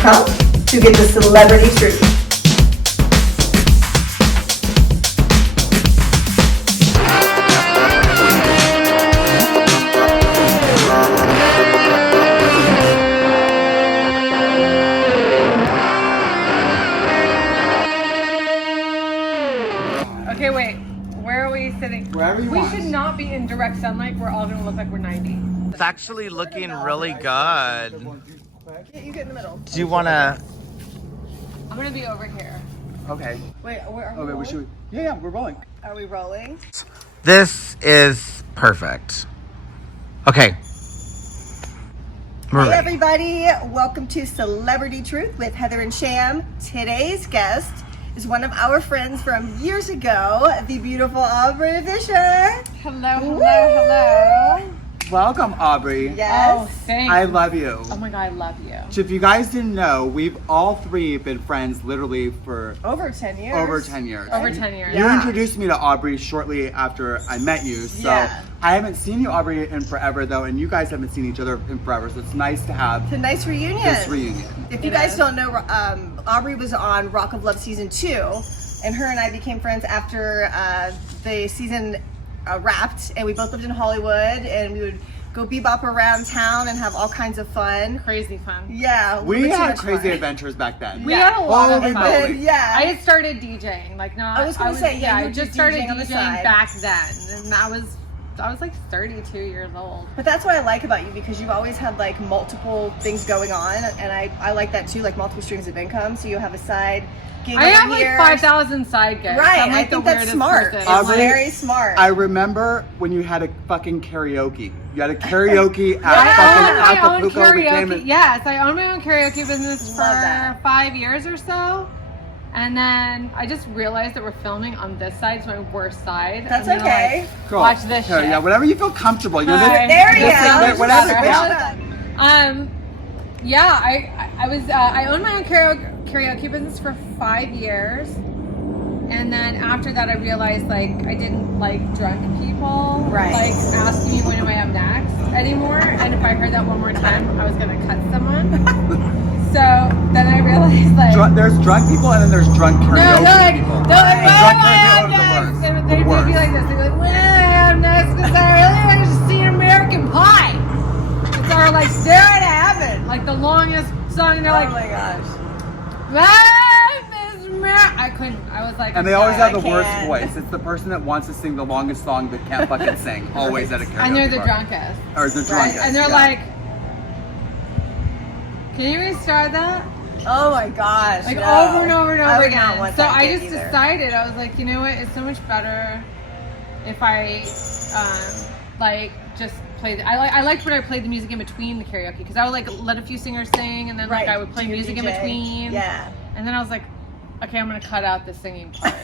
come to get the celebrity truth. Okay, wait. Where are we sitting? Wherever you want. We should not be in direct sunlight. We're all gonna look like we're 90. It's actually looking really good. You get in the middle. Do you want to? I'm gonna be over here. Okay. Wait, where are we? Okay, we should. Yeah, we're rolling. Are we rolling? This is perfect. Okay. We're Hey ready. everybody, welcome to Celebrity Truth with Heather and Sham. Today's guest is one of our friends from years ago, the beautiful Aubry Fisher. Hello, hello, Woo! hello. Welcome, Aubrey. Yes. Oh, thanks. I love you. Oh my god, I love you. So if you guys didn't know, we've all three been friends literally for Over 10 years. over 10 years. Over 10 years. You Yeah. introduced me to Aubrey shortly after I met you, so Yeah. I haven't seen you, Aubrey, in forever though, and you guys haven't seen each other in forever, so it's nice to have It's a nice reunion. this reunion. If you It guys is. don't know, Aubrey was on Rock of Love season 2, and her and I became friends after the season wrapped, and we both lived in Hollywood, and we would go bebop around town and have all kinds of fun. Crazy fun. Yeah, a little We bit too had much crazy fun. adventures back then. We had a lot of Holy fun. moly. And yeah. I had started DJing, like not. I was gonna say, yeah, you I were just just started DJing on the DJing side. back then, and I was like 32 years old. But that's what I like about you, because you've always had like multiple things going on, and I like that too, like multiple streams of income. So you have a side gig I over have like here. 5,000 side gigs. Right, I'm like I the think that's weirdest smart. person. It's Aubrey, very smart. I remember when you had a fucking karaoke. You had a karaoke at I fucking own my own Acapulco. We came karaoke. in- Yes, I own my own karaoke business for Love that. 5 years or so. And then I just realized that we're filming on this side, it's my worst side. That's And then, okay. like, Cool. watch this Okay, shit. yeah, whatever you feel comfortable. You know, Hi. There you This go. is- Whatever. this is- Yeah. Yeah, I owned my own karaoke business for 5 years, and then after that I realized like I didn't like drunk people Right. like asking me when am I up next anymore, and if I heard that one more time I was gonna cut someone. So then I realized like There's drunk people and then there's drunk karaoke no, they're like, people. they're like, Drunk when am I karaoke up are the next? worst. And The they'd be worst. like this. They'd be like, when am I up next? Because I really want to see American Pie. It's our like staring at heaven, like the longest song, and they're Oh like, my gosh. life is I couldn't. I was like, And they always have the I worst can't. voice. It's the person that wants to sing the longest song but can't fucking sing. Always at a karaoke and they're the party. drunkest. Or the drunkest. And they're yeah. like, can you restart that? Oh my gosh. Like no. over and over and I over would not again. want So that I gig just either. decided, I was like, you know what? It's so much better if I like just play. I liked when I played the music in between the karaoke, because I would like let a few singers sing, and then like I would play Do your music in DJ. between. Yeah. And then I was like, okay, I'm gonna cut out the singing part.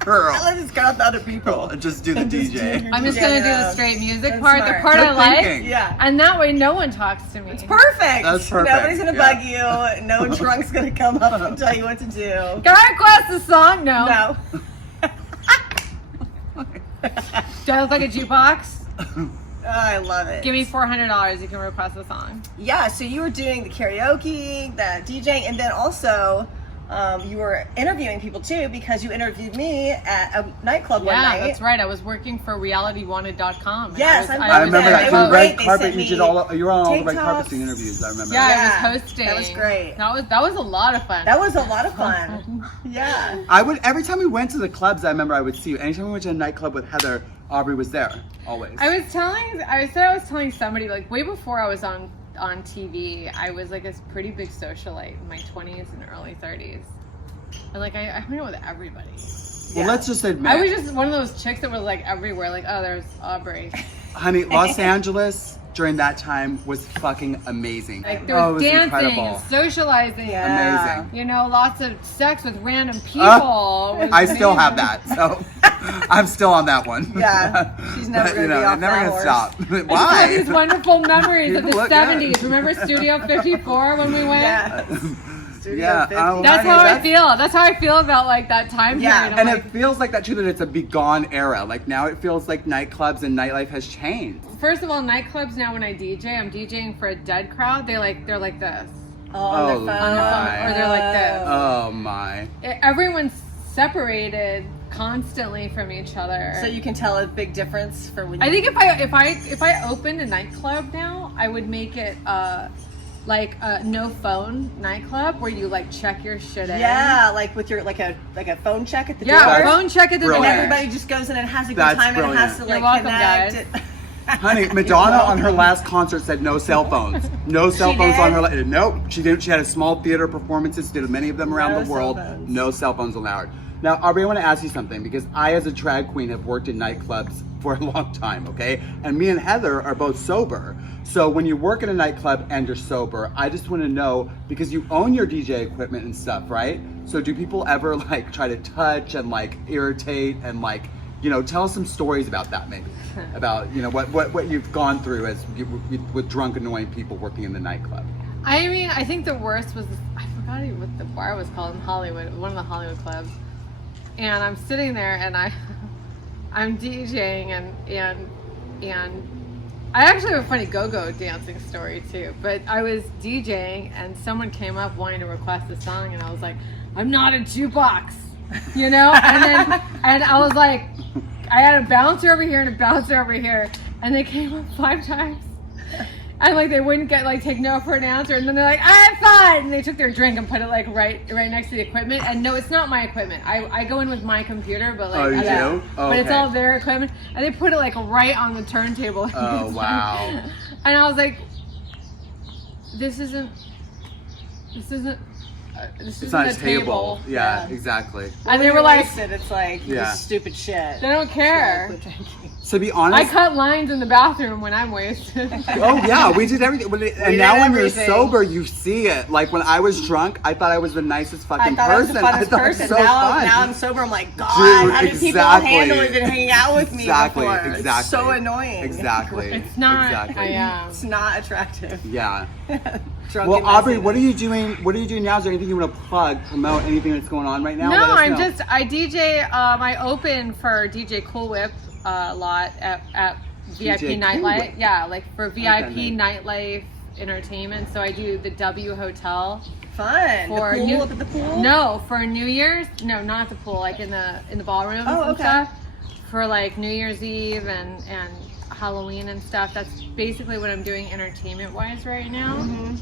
Girl. Let's just cut out the other people. And just do the Just do DJ. your I'm just DJ gonna do the around. straight music That's part, smart. the part Good I like, thinking. Yeah. and that way no one talks to me. It's perfect. That's perfect, Nobody's gonna yeah. bug you. No drunk's gonna come up and tell you what to do. Can I request a song? No. No. Do I look like a jukebox? Oh, I love it. Give me $400. You can request a song. Yeah, so you were doing the karaoke, the DJing, and then also you were interviewing people too, because you interviewed me at a nightclub one Yeah, night. that's right. I was working for realitywanted.com. and Yes, I was, I remember They that. were The red great. They carpet. sent You me did all. You were on all the red TikToks. carpet scene interviews. I remember. Yeah, Yeah, I was hosting. that was great. That was a lot of fun. That was a lot of fun. Yeah. I would every time we went to the clubs. I remember I would see you. Anytime we went to a nightclub with Heather, Aubrey was there always. I was telling somebody like way before I was on TV. I was like a pretty big socialite in my 20s and early 30s. And like I hung out with everybody. Well, let's just admit, I was just one of those chicks that was like everywhere. Like, oh, there's Aubrey. honey, Los Angeles during that time was fucking amazing. Like there Oh, it was was dancing incredible. and socializing. Yeah. Amazing. You know, lots of sex with random people. It was I still amazing. have that, so I'm still on that one. Yeah, she's never But, gonna be off never that gonna horse. stop. I just have Why? these wonderful memories of the Look, 70s. yeah. Remember Studio 54 when we went? Yeah. Studio Yeah, 50. oh, That's honey, how I that's- feel. That's how I feel about like that time Yeah, period. I'm And like, it feels like that too, that it's a begone era. Like now it feels like nightclubs and nightlife has changed. first of all, nightclubs now when I DJ, I'm DJing for a dead crowd. They're like this. on their phone. my. Or they're like this. Oh my. Everyone's separated constantly from each other. So you can tell a big difference for when you I think if I opened a nightclub now, I would make it like a no phone nightclub where you like check your shit in. Yeah, like with your like a phone check at the Yeah, door. phone check at the door. And Brilliant. everybody just goes in and has a good That's time and has to brilliant. like You're welcome, connect. guys. Honey, Madonna on her last concert said no cell phones. No cell She phones on did? her. Nope, she didn't. She had a small theater performances. Did many of them around No the world. cell phones. No cell phones allowed. Now, Aubrey, I want to ask you something because I, as a drag queen, have worked in nightclubs for a long time. Okay, and me and Heather are both sober. So when you work in a nightclub and you're sober, I just want to know because you own your DJ equipment and stuff, right? So do people ever like try to touch and like irritate and like? You know, tell us some stories about that, maybe. About, you know, what you've gone through as with drunk, annoying people working in the nightclub. I mean, I think the worst was, I forgot even what the bar was called in Hollywood, one of the Hollywood clubs. And I'm sitting there and I'm DJing and I actually have a funny go-go dancing story too. But I was DJing and someone came up wanting to request a song and I was like, I'm not a jukebox, you know? And I was like, I had a bouncer over here and a bouncer over here, and they came up 5 times, and like they wouldn't take no for an answer, and then they're like, I'm fine, and they took their drink and put it like right next to the equipment, and no, it's not my equipment. I go in with my computer, but like Oh, you do? Oh, but it's okay. all their equipment, and they put it like right on the turntable. Oh, wow. And I was like, this isn't It's not a table. Yeah, exactly. And they When were you're like, wasted, it's like Yeah. this stupid shit. they don't care. Quit drinking. To be I honest, cut lines in the bathroom when I'm wasted. oh yeah, we did everything. And did now when everything. you're sober, you see it. Like when I was drunk, I thought I was the nicest I fucking thought I was person. the funnest thought it was person. so now, fun. now I'm sober. I'm like, God, Dude, how did people exactly. handle even hanging out with me Exactly, before? exactly. It's so annoying. Exactly. It's not. Exactly. It's not attractive. Yeah. Drunk Well, and Aubrey, messy. what are you doing? What are you doing now? Is there anything you want to plug, promote, anything that's going on right now? No, Let us I'm know. just, I DJ, I open for DJ Cool Whip a lot at VIP DJ Cool Nightlife. Whip. Yeah, like for VIP that name. Nightlife Entertainment. So I do the W Hotel. Fun. For the pool, new- up at the pool? No, for New Year's. No, not at the pool, like in the ballrooms Oh, and okay. stuff. For like New Year's Eve and Halloween and stuff. That's basically what I'm doing entertainment-wise right now. Mm-hmm.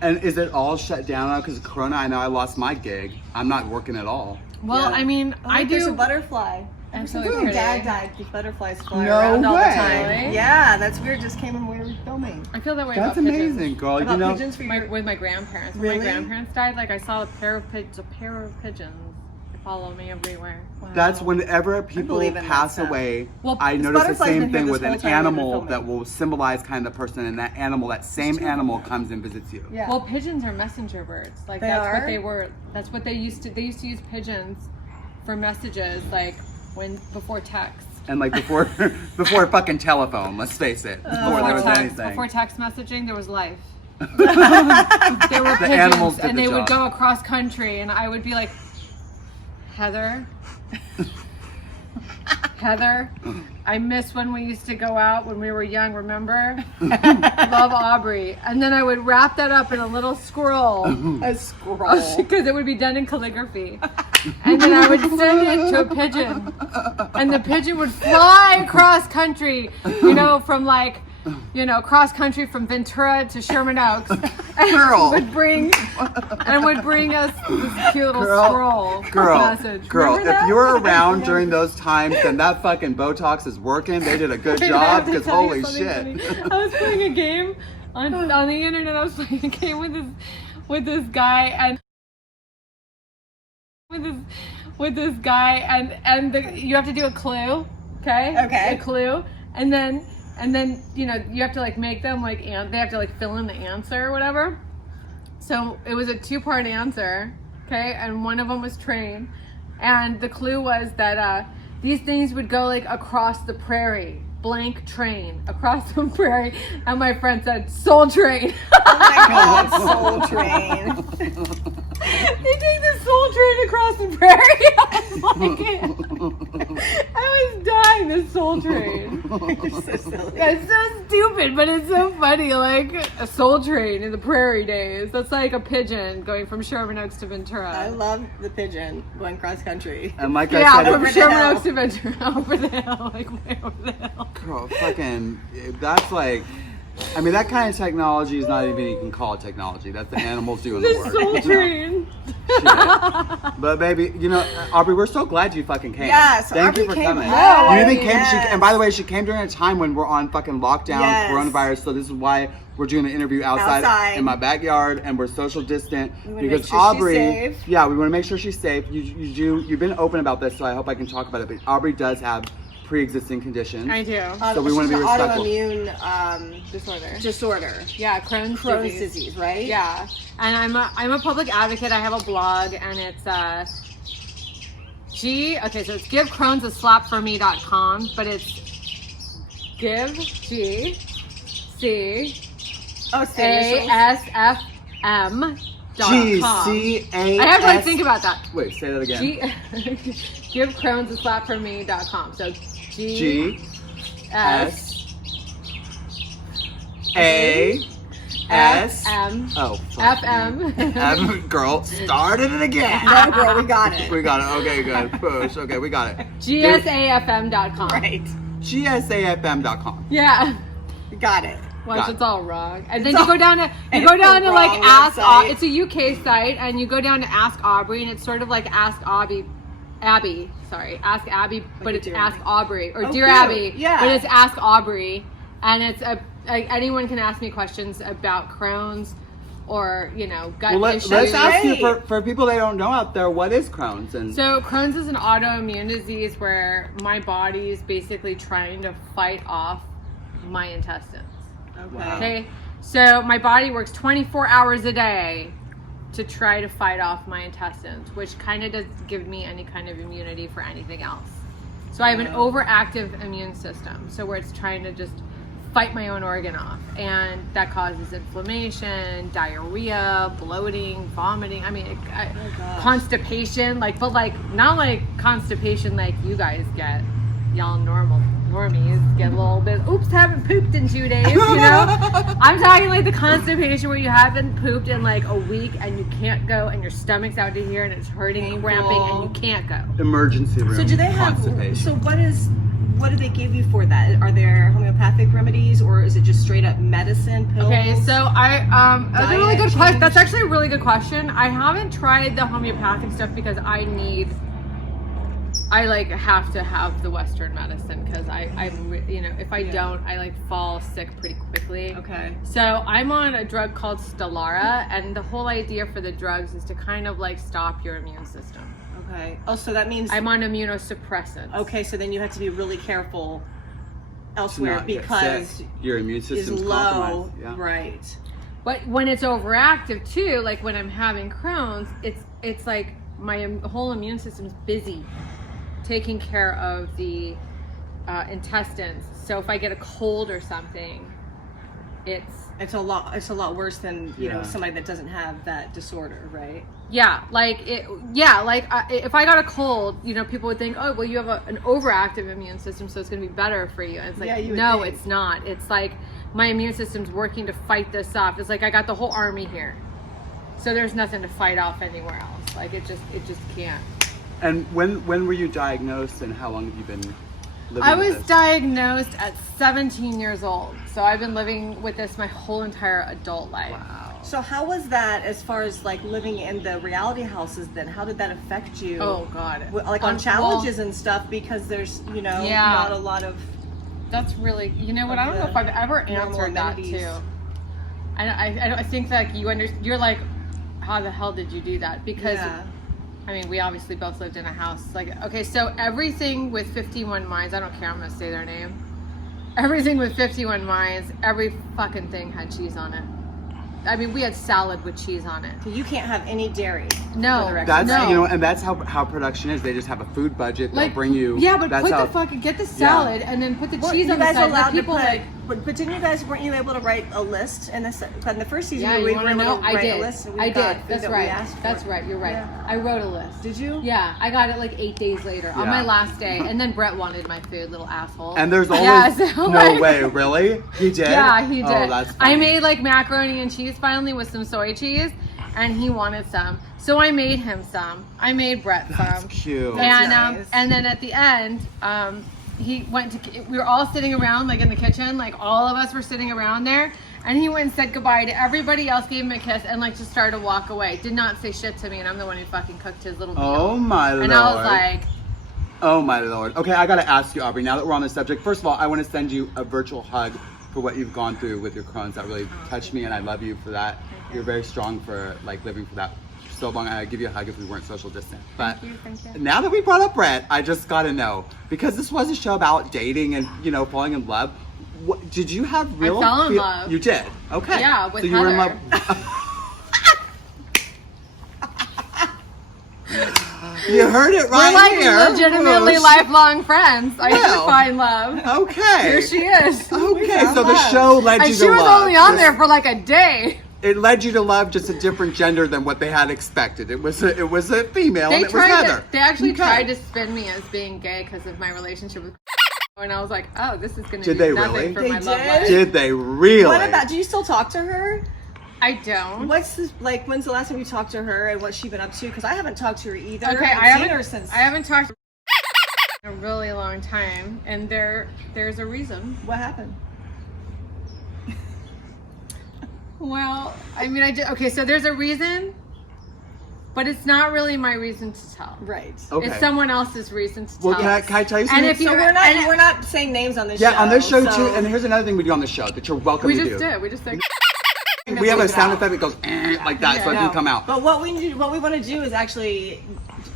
And is it all shut down now because of Corona? I know I lost my gig. I'm not working at all. Well, Yeah. I mean, Oh, I there's do. a butterfly. I'm so Ever since my excited. dad died, the butterflies fly No around all the way. time. Really? Yeah, that's weird. Just came when we were filming. I feel that way That's about pigeons. amazing, girl. About You know, pigeons for your... With my grandparents. When Really? my grandparents died, like I saw a pair of pigeons. They follow me everywhere. that's whenever people believe in that pass stuff. away, Well, I this notice the butterfly's same been here thing this with whole an time we've been animal filming. that will symbolize kind of the person, and that animal, that same animal, comes and visits you. Yeah. Well, pigeons are messenger birds. Like They that's are? what they were. That's what they used to. They used to use pigeons for messages, like before text. And like before, before fucking telephone, let's face it, before there was anything. Before text messaging, there was life. There were pigeons, animals did and the they would job. go across country, and I would be like, Heather, Heather, I miss when we used to go out when we were young. Remember? Love, Aubrey. And then I would wrap that up in a little scroll a squirrel. because it would be done in calligraphy. And then I would send it to a pigeon, and the pigeon would fly across country, from cross country from Ventura to Sherman Oaks, and Girl. would bring us this cute little scroll message. Girl, Remember that? if you were around during those times, then that fucking Botox is working. They did a good I job have to because tell you holy something shit. funny. I was playing a game on the internet. I was playing a game with this guy and. With this guy and you have to do a clue, okay? Okay. A clue, and then you have to like make them like they have to like fill in the answer or whatever. So it was a 2-part answer, okay? And one of them was train, and the clue was that these things would go like across the prairie. Blank train across the prairie, and my friend said Soul Train. Oh my God, Soul Train. They take the Soul Train across the prairie. I was dying. The Soul Train. You're so silly. It's so stupid, but it's so funny. funny, like a soul train in the prairie days. That's like a pigeon going from Sherman Oaks to Ventura. I love the pigeon going cross country. And like Yeah, I said, from the Sherman hill. Oaks to Ventura, over the hill, like way over the hill. girl, fucking, that's like, I mean, that kind of technology is not even you can call it technology. That's the animals doing the The work. soul you know? train. Shit. But baby, you know, Aubrey, we're so glad you fucking came. Yes, Thank you Aubrey for came coming. home. You even came. Yes. And by the way, she came during a time when we're on fucking lockdown, Yes. coronavirus. So this is why we're doing the interview outside in my backyard, and we're social distant We wanna because make sure Aubrey. she's safe. Yeah, we want to make sure she's safe. You've been open about this, so I hope I can talk about it. But Aubrey does have pre-existing conditions. I do. So we wanna be she's an respectful. autoimmune Disorder. disorder. Yeah, Crohn's Disease, right? Yeah, and I'm a public advocate. I have a blog, and it's so it's givecrohnsaslapforme.com, but it's give G C Oh, A S F M G .com. C A. I have to like think about that. Wait, say that again. Givecrohnsaslapforme.com. So G S A S M Oh, fuck FM. me. Girl, started it again. No, girl, we got it. We got it. Okay, good. Push. Okay, we got it. GSAFM.com. Right. GSAFM.com. Yeah. We got it. Watch, Got it. it's all wrong. And then It's you go all- down to and it's the like wrong ask. website. It's a UK site, and you go down to Ask Aubrey, and it's sort of like Ask Abby. Ask Abby, but a it's Dear Ask Abby. Aubrey or Oh, Dear cute. Abby. Yeah. But it's Ask Aubrey, and it's anyone can ask me questions about Crohn's or gut Well, issues. let's ask you Great. for people that don't know out there, what is Crohn's? And So Crohn's is an autoimmune disease where my body is basically trying to fight off my intestines. Wow. Okay, so my body works 24 hours a day to try to fight off my intestines, which kind of doesn't give me any kind of immunity for anything else. So I have an overactive immune system, so where it's trying to just fight my own organ off, and that causes inflammation, diarrhea, bloating, vomiting. I mean, gosh. constipation, but not like constipation like you guys get, y'all normies get a little bit. Oops, haven't pooped in 2 days. I'm talking like the constipation where you haven't pooped in like a week and you can't go, and your stomach's out to here and it's hurting and cramping and you can't go. emergency room. So do they have? constipation. So what do they give you for that? Are there homeopathic remedies, or is it just straight up medicine pills? Okay, so that's a really Diet good question. change? That's actually a really good question. I haven't tried the homeopathic stuff because I have to have the Western medicine because if I don't, I fall sick pretty quickly. Okay. So I'm on a drug called Stelara, and the whole idea for the drugs is to kind of stop your immune system. Okay. Oh, so that means I'm on immunosuppressants. okay. So then you have to be really careful To elsewhere not get because sick. Your immune is system's low. compromised. Yeah. Right. But when it's overactive too, like when I'm having Crohn's, it's like my whole immune system's busy taking care of the intestines. So if I get a cold or something, It's a lot worse than Yeah. somebody that doesn't have that disorder, right? if I got a cold, people would think, oh, well, you have an overactive immune system, so it's going to be better for you. And it's like, Yeah, you would no, think. it's not. It's like my immune system's working to fight this off. It's like I got the whole army here, so there's nothing to fight off anywhere else. Like it just can't. And when were you diagnosed, and how long have you been living I with was this? diagnosed at 17 years old, so I've been living with this my whole entire adult life. Wow. So how was that as far as living in the reality houses then? How did that affect you? Oh God! On challenges and stuff, because there's not a lot of That's really, what, I don't know if I've ever normal answered that amenities. too. I think that you're like, how the hell did you do that? Because, we obviously both lived in a house. So everything with 51 Mines, I don't care, I'm going to say their name. Everything with 51 Mines, every fucking thing had cheese on it. We had salad with cheese on it. So you can't have any dairy. No, for the rest That's of the day. No. and that's how production is. They just have a food budget. They'll bring you. Yeah, but that's put how, get the salad and then put the cheese you on the guys side. allowed Let people to put But didn't you guys, weren't you able to write a list in the first season? Yeah, we you were want to able know? to I write did. a list. And I we got did. food That's that we right. asked for. That's right. You're right. Yeah. I wrote a list. Did you? Yeah, I got it like 8 days later on my Yeah. last day, and then Brett wanted my food, little asshole. And there's always Yeah, so, no like- way, really? He did? Yeah, he did. Oh, that's I funny. made like macaroni and cheese finally with some soy cheese, and he wanted some, so I made him some. I made Brett That's some. cute. And nice. and then at the end, he went to. We were all sitting around like in the kitchen, like all of us were sitting around there, and he went and said goodbye to everybody else, gave him a kiss, and like just started to walk away. Did not say shit to me, and I'm the one who fucking cooked his little meal. Oh my lord. And I was like, Oh my lord. Okay, I gotta ask you, Aubrey, now that we're on the subject, first of all, I want to send you a virtual hug for what you've gone through with your Crohn's. That really touched me, and I love you for that. You're very strong for like living for that so long. I'd give you a hug if we weren't social distant. But thank you. now that we brought up Brett, I just gotta know, because this was a show about dating and, you know, falling in love. What, did you have real? fell in love. You did. Okay. Yeah, with so you were in love. Heather. You heard it right we're like here. legitimately Oh, lifelong friends. I Well. did find love. Okay. Here she is. Okay, found so the love. show led you And to she was love. only on Just- there for like a day. It led you to love just a different gender than what they had expected. It was a female, They and it was tried Heather. to. They actually Okay. tried to spin me as being gay because of my relationship with. And I was like, oh, this is going to Did do they nothing really? for They my love did? life. Did they really? What about, do you still talk to her? I don't. What's this, like, when's the last time you talked to her and what's she been up to? Because I haven't talked to her either. Okay, I've seen her since. I haven't talked to her in a really long time, and there's a reason. What happened? Well, I mean, okay, so there's a reason, but it's not really my reason to tell. Right. Okay. It's someone else's reason to tell. Well, can I tell you And something? if you So we're not saying names on this show. Yeah, on this show so- too. And here's another thing we do on the show that you're welcome we to just do. did. We just said. We have a Bleep it sound out. effect that goes like that, so it No. can come out. But what we want to do is actually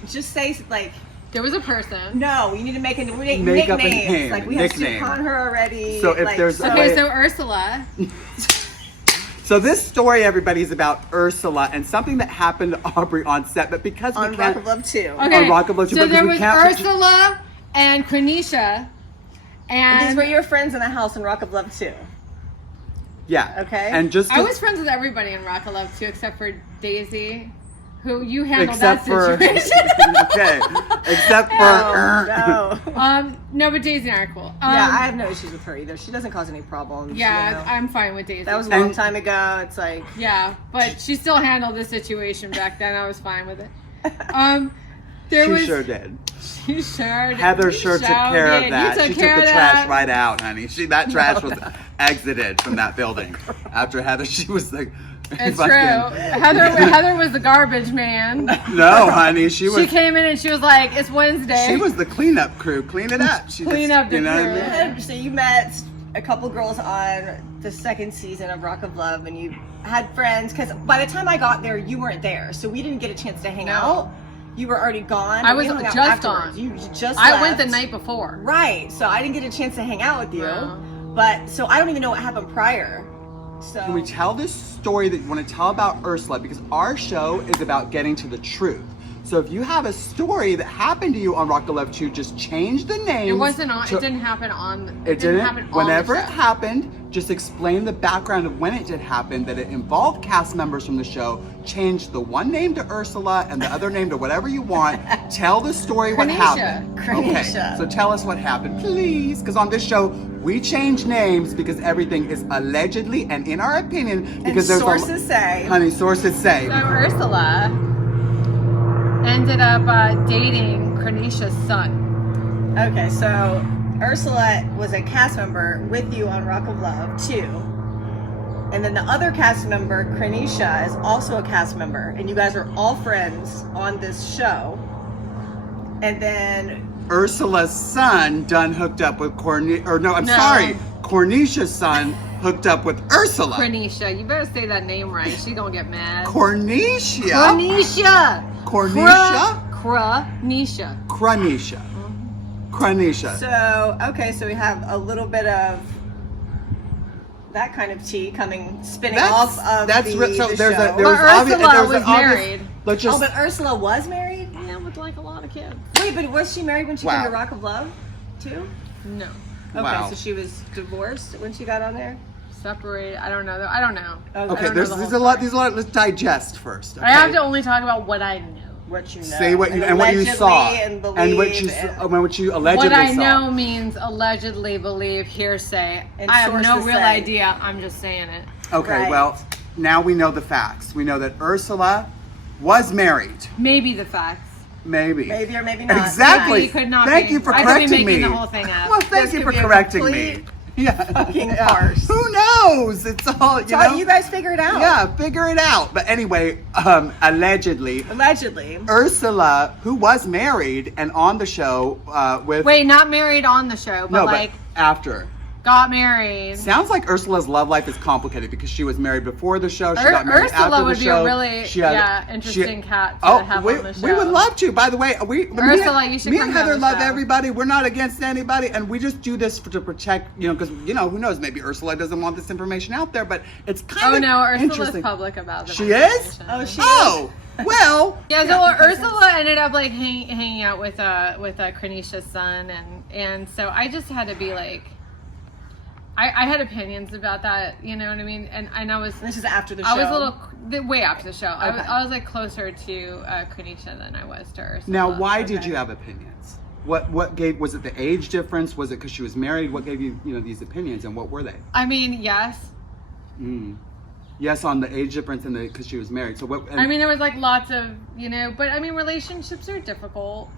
just say, like, There was a person. no, you need to make Make up a nicknames. name, Like, we nickname. have Soup on her already. So if like, there's- Okay, Wait. so Ursula. So this story, everybody, is about Ursula and something that happened to Aubrey on set, but because on we Rock can't. of Love 2. Okay, On Rock of Love, so because there we was can't- Ursula and Quenisha, And these and were your friends in the house in Rock of Love 2. Yeah. Okay. And just I to- was friends with everybody in Rock of Love too, except for Daisy, who you handled except for that situation. okay, except for Oh, no. No, but Daisy and I are cool. Yeah, I have no issues with her either. She doesn't cause any problems. yeah, you know. I'm fine with Daisy. That was a long And- time ago. It's like, yeah, but she still handled the situation back then. I was fine with it. There she was sure did. she sure did. Heather You sure took care of did. that. You She took care the of trash that. right out, honey. That trash was exited from that building after Heather. She was like, It's fucking- true. Heather was the garbage man. No, honey, she was. She came in and she was like, "It's Wednesday." She was the cleanup crew. Clean it up. She Clean just, up the you know what I crew. mean? so you met a couple girls on the second season of Rock of Love, and you had friends. Because by the time I got there, you weren't there, so we didn't get a chance to hang No. out. You were already gone. I and we was hung out just afterwards. on. You just I went the left. night before. Right, so I didn't get a chance to hang out with you. No. But so I don't even know what happened prior. So Can we tell this story that you want to tell about Ursula? Because our show is about getting to the truth. So if you have a story that happened to you on Rock of Love 2, just change the name. It wasn't on. It didn't happen on. It didn't. happen on Whenever the it show. happened, just explain the background of when it did happen, that it involved cast members from the show. Change the one name to Ursula and the other name to whatever you want. Tell the story what Krenisha. happened. Okay, Krenisha. so tell us what happened, please. Because on this show, we change names because everything is allegedly and in our opinion. Because and there's sources say. honey, sources say. So Ursula ended up dating Krenisha's son. Okay, so Ursula was a cast member with you on Rock of Love 2. And then the other cast member, Krenisha, is also a cast member. And you guys are all friends on this show. And then, Ursula's son done hooked up with No. Cornisha's son hooked up with Ursula. Krenisha, you better say that name right. She gonna get mad. Cornisha. Krenisha. Cornisha? Krenisha. Cronisha. Cronisha. so we have a little bit of that kind of tea spinning off of the so there's show. a there's Well, obvious, Ursula there's was an obvious, married. Let's just Oh, but Ursula was married? Yeah, with like a lot of kids. Wait, but was she married when she Wow. came to Rock of Love too? No. Okay, Wow. so she was divorced when she got on there? Separated. I don't know. I don't know. Okay, I Okay, don't know there's the a whole lot. story. There's a lot. Let's digest first. Okay? I have to only talk about what I know. What you know. Say what you and what you allegedly saw and believe and what you allegedly What I saw. know means allegedly, believe, hearsay. And I have no sources real say. idea. I'm just saying it. Okay, Right. well, now we know the facts. We know that Ursula was married. Maybe the facts. Maybe. Maybe or maybe not. Exactly. Maybe, could not Thank be. you for I could be correcting making me. the whole thing up. Well, thank This you could for be a correcting me. complete Yeah. fucking Yeah. farce. Who knows? It's all, you know. You guys figure it out. Yeah, figure it out. But anyway, allegedly, Allegedly. Ursula, who was married and on the show with Wait, not married on the show, but no, like but after. got married. Sounds like Ursula's love life is complicated because she was married before the show. She got married Ursula after the would be show. a really She had- interesting cat to Oh, have we, on the show. we would love to. By the way, Ursula, you should me come and on Heather the love show. everybody. We're not against anybody, and we just do this to protect, because who knows? Maybe Ursula doesn't want this information out there, but it's kind Oh of no, Ursula's interesting. public about the She is? Oh, she Oh, well. Yeah, so Ursula ended up like hanging out with Krenisha's son, and so I just had to be like, I had opinions about that, you know what I mean, and I was This is after the show. I was a little way after the show. Okay. I was like closer to Krenisha than I was to Ursula. Now, why did Okay. you have opinions? What gave? Was it the age difference? Was it because she was married? What gave you these opinions, and what were they? I mean, yes. Yes, on the age difference and because she was married. So what? I mean, there was like lots of, but I mean, relationships are difficult.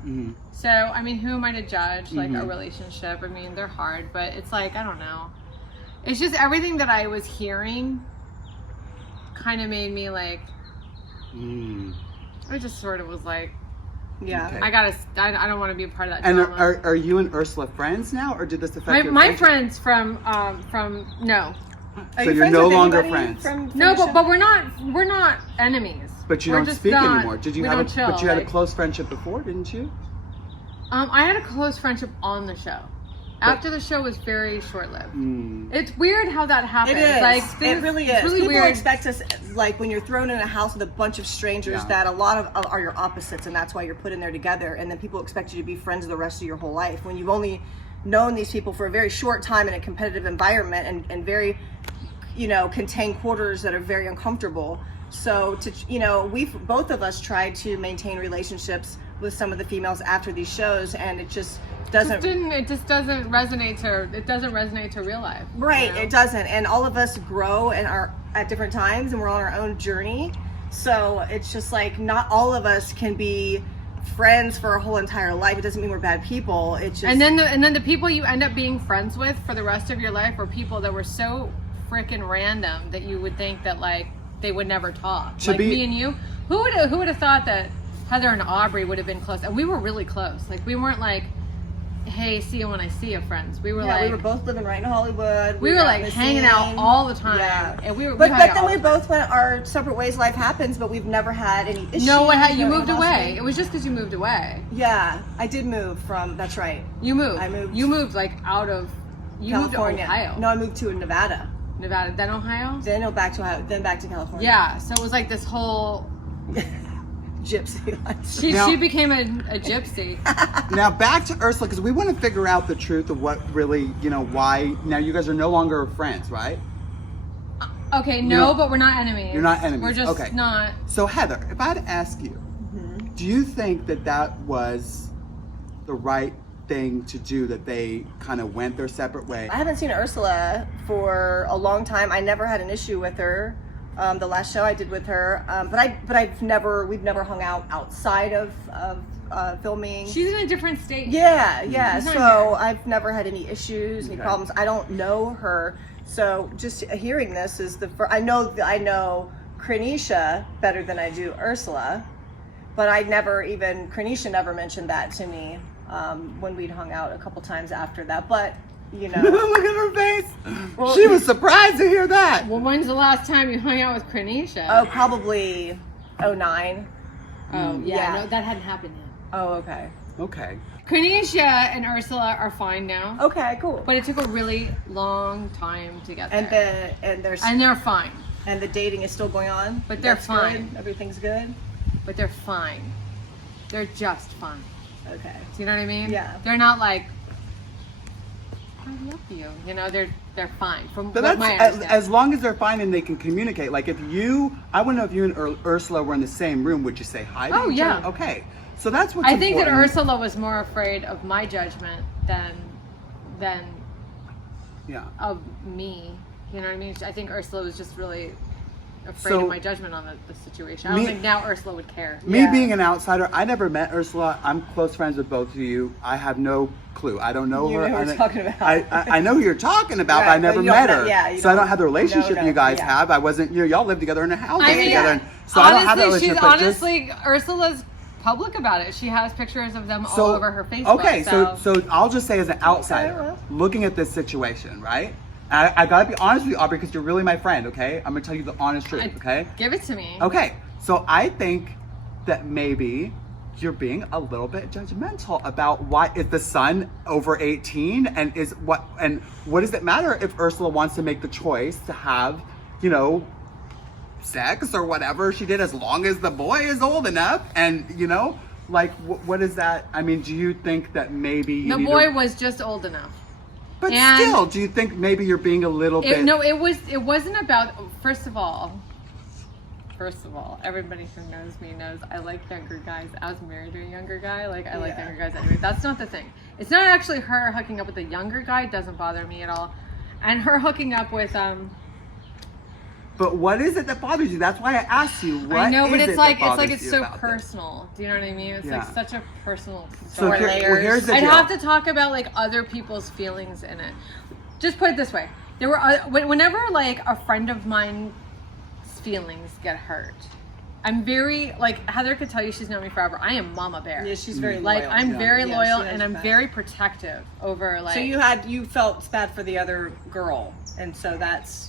So, I mean, who am I to judge like a relationship? I mean, they're hard, but it's like, I don't know. It's just everything that I was hearing kind of made me like, I just sort of was like, Yeah. Okay. I don't want to be a part of that And drama. are you and Ursula friends now, or did this affect your my friendship? friends from no. Are So you you're friends no with longer anybody friends. from No, the but show? we're not enemies. But you We're don't just speak not- anymore. Did you we have? don't chill, But you had a like- close friendship before, didn't you? I had a close friendship on the show. After the show was very short-lived. Mm. It's weird how that happens. It is. Like, It really is. It's really People weird. expect us, like when you're thrown in a house with a bunch of strangers, Yeah. that a lot of are your opposites, and that's why you're put in there together. And then people expect you to be friends the rest of your whole life when you've only known these people for a very short time in a competitive environment and very, contained quarters that are very uncomfortable. So we've both of us tried to maintain relationships with some of the females after these shows, and it just doesn't. It just doesn't resonate to real life. Right, you know? it doesn't. And all of us grow and are at different times, and we're on our own journey. So it's just like not all of us can be friends for a whole entire life. It doesn't mean we're bad people. It's just And then the people you end up being friends with for the rest of your life are people that were so freaking random that you would think that like they would never talk. To like be- me and you, who would have thought that Heather and Aubry would have been close? And we were really close. Like we weren't like, hey, see you when I see you, friends. We were yeah, like, we were both living right in Hollywood. we were got like in the hanging out scene. all the time. Yeah. And we were, But hung then out all we the time. both went our separate ways. Life happens, but we've never had any issues. No, you no moved away. animosity. It was just because you moved away. Yeah, I did move from. That's right. You moved. I moved. You moved like out of. You California. moved to Ohio. No, I moved to Nevada. Nevada, then Ohio. Then back to Ohio. Then back to California. Yeah. So it was like this whole. Gypsy life. She became a gypsy. Now back to Ursula, because we want to figure out the truth of what really, why. Now you guys are no longer friends, right? Okay, No. no, but we're not enemies. You're not enemies. We're just Okay. not. So Heather, if I had to ask you, do you think that was the right thing to do, that they kind of went their separate way? I haven't seen Ursula for a long time. I never had an issue with her. The last show I did with her, we've never hung out outside of filming. She's in a different state. Yeah. She's not So here. I've never had any issues, any Okay. problems. I don't know her, so just hearing this is the first. I know Krenisha better than I do Ursula, but Krenisha never mentioned that to me when we'd hung out a couple times after that. But Look at her face. Well, She was surprised to hear that. Well, when's the last time you hung out with Krenisha? oh, probably 09. Oh, yeah. yeah. No, that hadn't happened yet. Oh, okay. Okay. Krenisha and Ursula are fine now. Okay, cool. But it took a really long time to get And there. and they're fine. the dating is still going on. But they're That's fine. good? Everything's good. But they're fine. They're just fine. Okay. Do you know what I mean? Yeah. They're not like I love you. You know, they're fine. From But what that's my as understanding. long as they're fine and they can communicate. Like I want to know if you and Ursula were in the same room, would you say hi to Oh, each yeah. other? Okay. So that's what's I think that important. Ursula was more afraid of my judgment than Yeah. of me. You know what I mean? I think Ursula was just really afraid So- of my judgment on the situation. I don't Me- think now Ursula would care. Me Yeah. being an outsider, I never met Ursula. I'm close friends with both of you. I have no clue. I don't know You her. know who I we're don't- talking about. I know who you're talking about, but Right, I never but you don't met know- her. yeah, you so I don't don't- have the relationship no, you guys yeah. have. I wasn't, y'all live together in a house I mean, together. And yeah. so I don't have that Honestly, she's relationship. but just- Ursula's public about it. She has pictures of them all So- over her Facebook. Okay, so I'll just say as an outsider, well. looking at this situation, right? I gotta be honest with you, Aubrey, because you're really my friend, okay? I'm gonna tell you the honest truth, okay? Give it to me. Okay, so I think that maybe you're being a little bit judgmental about why is the son over 18 and what does it matter if Ursula wants to make the choice to have, sex or whatever she did, as long as the boy is old enough and what is that? I mean, do you think that maybe The boy was just old enough. but and- still, do you think maybe you're being a little bit It wasn't about. First of all, everybody who knows me knows I like younger guys. I was married to a younger guy. Like I like Yeah. younger guys anyway. That's not the thing. It's not actually her hooking up with a younger guy. Doesn't bother me at all. And her hooking up with But what is it that bothers you? That's why I asked you. What I know, but is it's it like that bothers it's you so about this? personal. Do you know what I mean? It's Yeah. like such a personal. So Or here's the I'd deal. have to talk about like other people's feelings in it. Just put it this way: there were whenever like a friend of mine's feelings get hurt, I'm very like Heather could tell you, she's known me forever. I am Mama Bear. Yeah, she's very like loyal. I'm Yeah. very Yeah, loyal she and is I'm bad. very protective over like. So you felt bad for the other girl, and so that's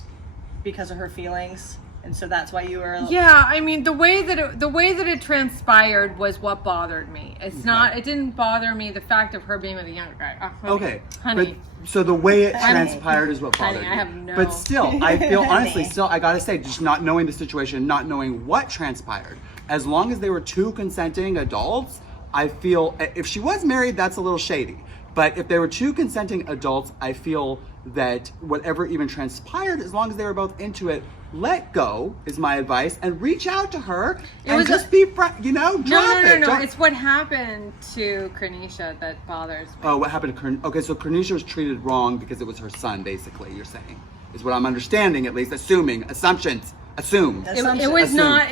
because of her feelings, and so that's why you were. Yeah, I mean the way that it transpired was what bothered me. It's not. It didn't bother me the fact of her being with a younger guy. Oh, honey, Okay, honey. but so the way it Honey. transpired is what Honey, bothered I you. have no- But still, I feel honestly, I gotta say, just not knowing the situation, not knowing what transpired. As long as they were two consenting adults, I feel if she was married, that's a little shady. But if they were two consenting adults, I feel that whatever even transpired, as long as they were both into it, let go is my advice, and reach out to her and was just a- be drop No, it. no. Don't- It's what happened to Cornisha that bothers me. Oh, what happened to Cornisha? Okay, so Cornisha was treated wrong because it was her son, basically, you're saying. Is what I'm understanding, at least. Assumptions. Assume. It was Assume. not.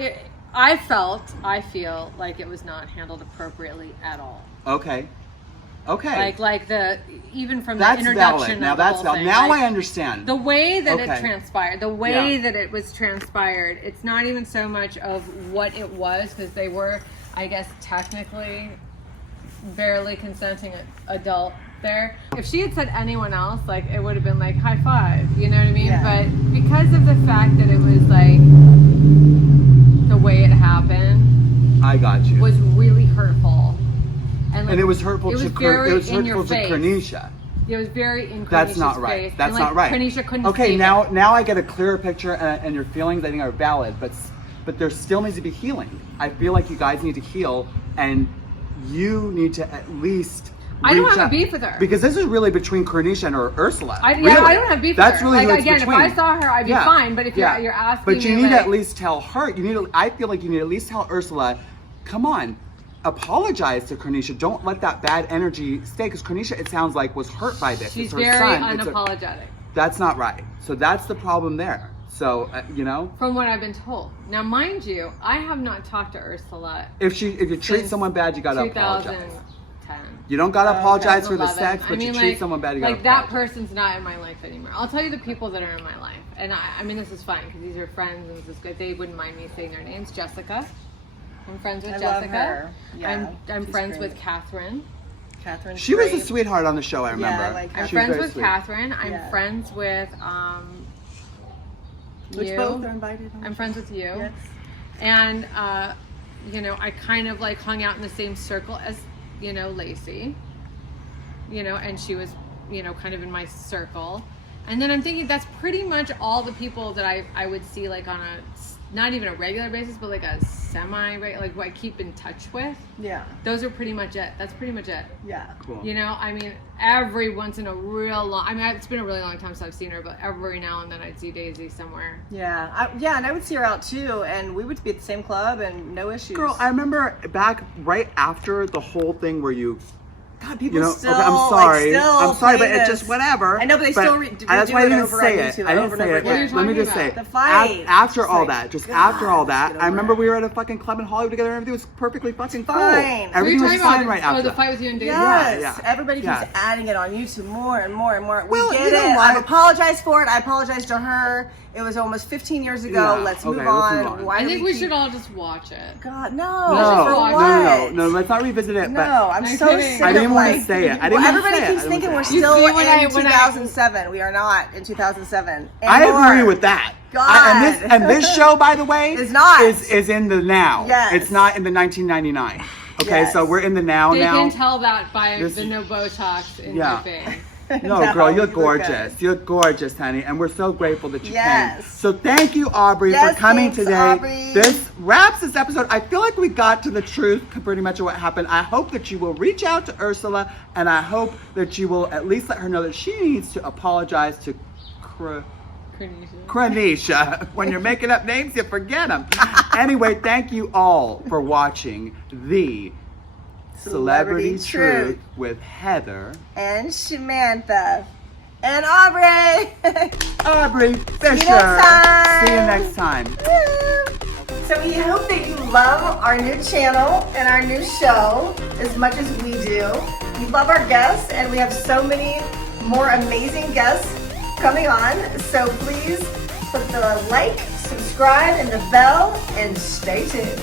I feel like it was not handled appropriately at all. Okay. Okay. Like even from that's the introduction valid. Now of the that's whole valid. thing. Now like, I understand. the way that Okay. it transpired, the way Yeah. that it was transpired. It's not even so much of what it was, because they were, I guess, technically barely consenting adult there. If she had said anyone else, like it would have been like high five, you know what I mean? Yeah. But because of the fact that it was like the way it happened I got you. was really hurtful. And, like, and it was hurtful it was to very it was in your hurtful to face. Cornisha. It was very in That's Cornisha's not right. face. That's and, like, not right. Cornisha couldn't Okay, save now it. I get a clearer picture, and your feelings I think are valid, but there still needs to be healing. I feel like you guys need to heal, and you need to at least. I don't reach have a out- beef with her. Because this is really between Cornisha and Ursula. I really. don't have beef That's with her. really who Like it's again, between. if I saw her, I'd be fine. But if you're asking but you me, need to like, at least tell her. I feel like you need to at least tell Ursula, come on, apologize to Cornisha. Don't let that bad energy stay. Because Cornisha, it sounds like, was hurt by this. she's It's her very son. It's unapologetic. that's not right. So that's the problem there. So From what I've been told. Now, mind you, I have not talked to Ursula if you treat since someone bad, you gotta 2010. apologize. You don't gotta apologize for the 2011. sex, but I mean, you treat like, someone bad, you gotta like that apologize. person's not in my life anymore. I'll tell you the people that are in my life, and I mean this is fine because these are friends and this is good. They wouldn't mind me saying their names. Jessica, I'm friends with I love Jessica. her. Yeah, I'm she's friends great. with Catherine. Catherine. She was a sweetheart on the show, I remember. I like her. I'm She was friends very with sweet. Catherine. I'm Yeah. friends with Which you. both are invited. I'm friends with you. Yes. And I kind of like hung out in the same circle as Lacey. And she was kind of in my circle. And then I'm thinking that's pretty much all the people that I would see like on a not even a regular basis, but like a semi-regular, like what I keep in touch with. Yeah. Those are pretty much it. That's pretty much it. Yeah. Cool. You know, I mean, every once in a real long, I mean, it's been a really long time since I've seen her, but every now and then I'd see Daisy somewhere. Yeah. And I would see her out too, and we would be at the same club and no issues. Girl, I remember back right after the whole thing where you. God, people You know, still, okay, I'm sorry. Like, still I'm sorry, but play it's this. just whatever. I know, but they still redo that's why I it didn't over say on it. YouTube I didn't over and say over it. What are you again. Let me talking just say, about? The fight. after Just all like, that, just God, after all just that, get I over remember it. we were at a fucking club in Hollywood together and everything was perfectly fucking cool. Fine. Were Everything you was talking fine about right after the that. fight with you and Daisy? Yes. Yeah. Everybody keeps Yeah. adding it on YouTube more and more and more. We Well, get you know it. what? I've apologized for it. I apologized to her. It was almost 15 years ago. Yeah. Let's Okay, move let's on. move on. Why I do think we keep- should all just watch it. God, no. No, For no, what? no, let's not revisit it. No, But I'm I'm so kidding. sick I didn't of want to like, say it. I didn't well, want to everybody say it. keeps I didn't thinking we're want to say You still see, in when I- 2007. We are not in 2007 I anymore. agree with that. God. And this show, by the way, Is not. is in the now. Yes. It's not in the 1999. Okay, Yes. so we're in the now They now. can tell that by This- the no Botox in Yeah. my face. No, No, girl, you're you look gorgeous. good. You're gorgeous, honey, and we're so grateful that you Yes. came. So thank you, Aubrey, Yes, for coming thanks, today. Aubrey. This wraps this episode. I feel like we got to the truth, pretty much of what happened. I hope that you will reach out to Ursula, and I hope that you will at least let her know that she needs to apologize to Cronisha. When you're making up names, you forget them. Anyway, thank you all for watching the Celebrity Truth with Heather And Samantha. And Aubrey. Aubrey Fisher. next time. See you next time. So we hope that you love our new channel and our new show as much as we do. We love our guests, and we have so many more amazing guests coming on. So please put the like, subscribe, and the bell, and stay tuned.